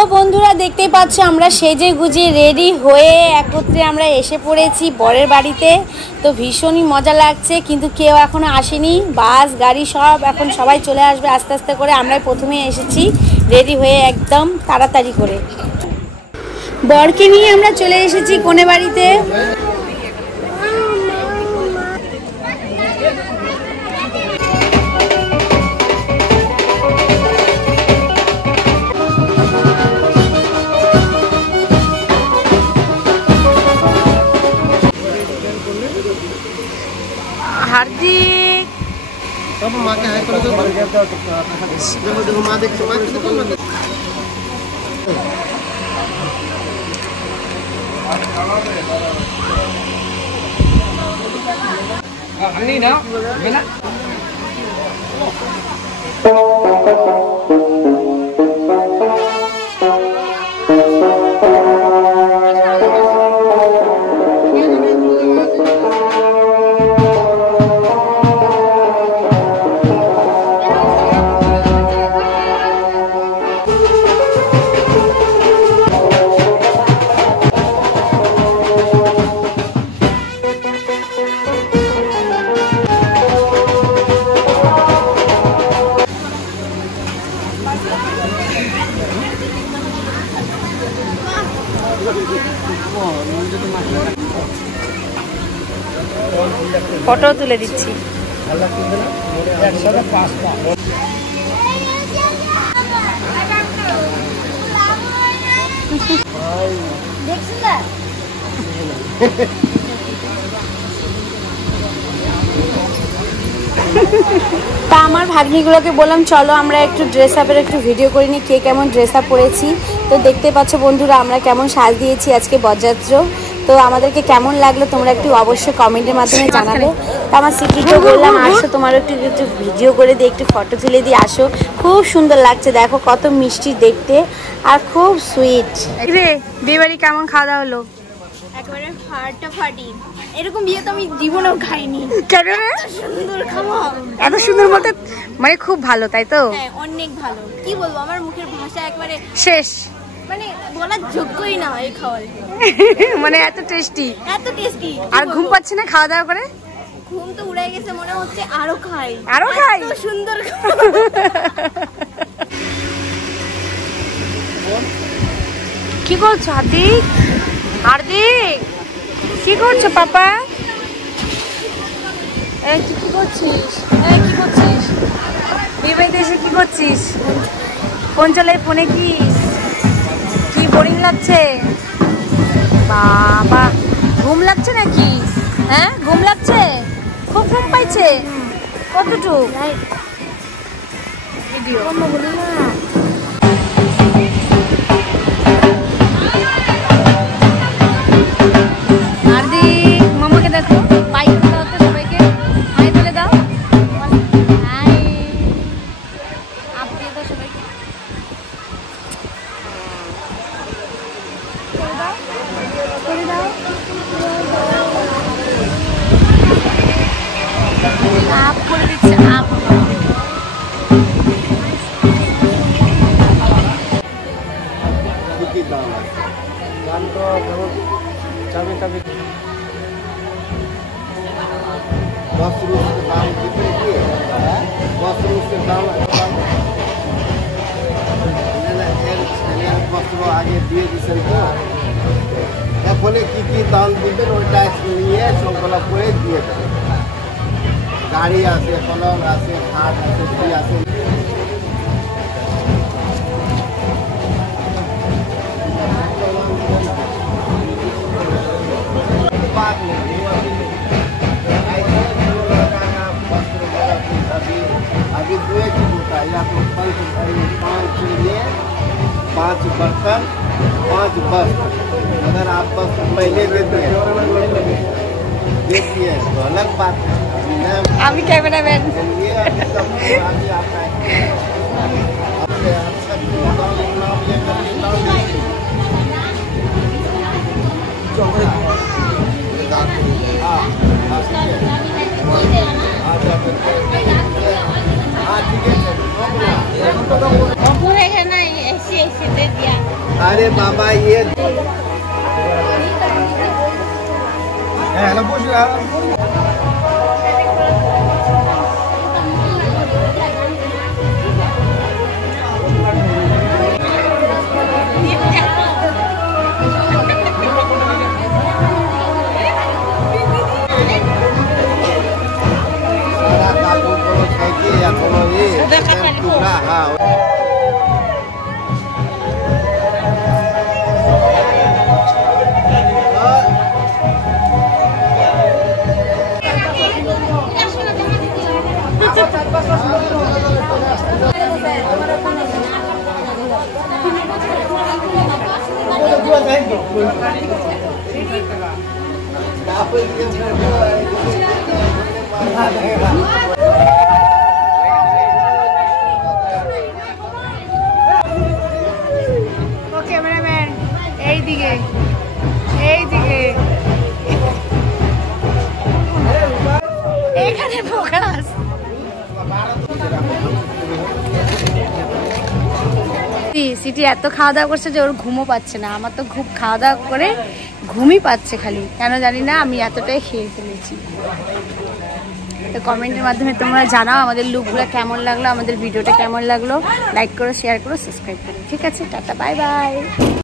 তো বন্ধুরা দেখতেই পাচ্ছ আমরা সেজে গুজে রেডি হয়ে একত্রে আমরা এসে পড়েছি বরের বাড়িতে। তো ভীষণই মজা লাগছে, কিন্তু কেউ এখনো আসেনি। বাস গাড়ি সব এখন সবাই চলে আসবে আস্তে আস্তে করে। আমরাই প্রথমে এসেছি রেডি হয়ে একদম তাড়াতাড়ি করে। বরকে নিয়ে আমরা চলে এসেছি কনে বাড়িতে। हार्दिक सब मां के हाय करे देखो देखो मां देख मां के देखो अन्नी ना बिना ফটো তুলে দিচ্ছি। তা আমার ভাগ্নিগুলোকে বললাম চলো আমরা একটু ড্রেস আপের একটু ভিডিও করে নিই, কে কেমন ড্রেস আপ পরেছি। তো দেখতে পাচ্ছ বন্ধুরা আমরা কেমন সাজ দিয়েছি আজকে বরযাত্র। তো আমাদেরকে কেমন লাগলো তোমরা একটু অবশ্যই কমেন্টের মাধ্যমে জানাবে। তো আমার সিকিকেও বললাম আসো তোমার একটু একটু ভিডিও করে দিই, একটু ফটো তুলে দিই, আসো। খুব সুন্দর লাগছে, দেখো কত মিষ্টি দেখতে আর খুব সুইট। রে বিয়ে বাড়ি কেমন খাওয়া দাওয়া হলো? একেবারে ফাটাফাটি, এরকম বিয়ে তো আমি জীবনেও খাইনি। কেন রে? সুন্দর খাওয়া, এত সুন্দর মতে মানে খুব ভালো, তাই তো? হ্যাঁ অনেক ভালো। কি বলবো, আমার মুখের ভাষা একবারে শেষ, মানে বলার যোগ্যই না এই খাওয়ার। মানে এত টেস্টি, এত টেস্টি। আর ঘুম পাচ্ছে না খাওয়া দাওয়া করে? ঘুম তো উড়ে গেছে, মনে হচ্ছে আরো খাই আরো খাই। এত সুন্দর কি করছো হার্দিক? হার্দিক কি করছো পাপা? এই তুই কি করছিস? এই কি করছিস? বিয়ে বাড়িতে এসে কি করছিস? ফোন চালাই, ফোনে কি কি বোরিং লাগছে? বাবা ঘুম লাগছে নাকি? হ্যাঁ ঘুম লাগছে, খুব ঘুম পাইছে। কতটুকু ভিডিও বলি না। হার্দিক মামাকে দেখো, পাই করে দাও তো সবাইকে, হাই তুলে দাও, হাই আপ দিয়ে দাও সবাইকে। করে দাও আপ করে দিচ্ছে, আপ। গান তো ধরুন চাবি টাবি 10 रुपये के दाम कितने की 10 रुपये के दाम বস্ত্র আগে দিয়ে দিচ্ছেন তো, এখনই কি দাম দিবেন ওই ট্যাক্স নিয়ে সবগুলো করে দিয়ে দেবেন। গাড়ি আছে, কলম আছে, খাট আছে, কি আছে। अभी दो एक होता है, या तो 5 लिए 5 बर्तन 5 बस। अगर आप बस पहले देते हैं देखिए तो अलग बात है। আমি ক্যামেরাম্যান। ये अभी सब अभी आपका है आपके अच्छा नाम लेकर अरे बाबा ये ক্যামেরাম্যান এইদিকে এইদিকে এখানে ফোকাস। সিটি এত খাওয়া দাওয়া করছে যে ওর ঘুমও পাচ্ছে না। আমার তো খুব খাওয়া দাওয়া করে ঘুমই পাচ্ছে খালি, কেন জানি না। আমি এতটাই খেয়ে ফেলেছি। তো কমেন্টের মাধ্যমে তোমরা জানাও আমাদের লুকগুলো কেমন লাগলো, আমাদের ভিডিওটা কেমন লাগলো। লাইক করো, শেয়ার করো, সাবস্ক্রাইব করো। ঠিক আছে, টাটা, বাই বাই।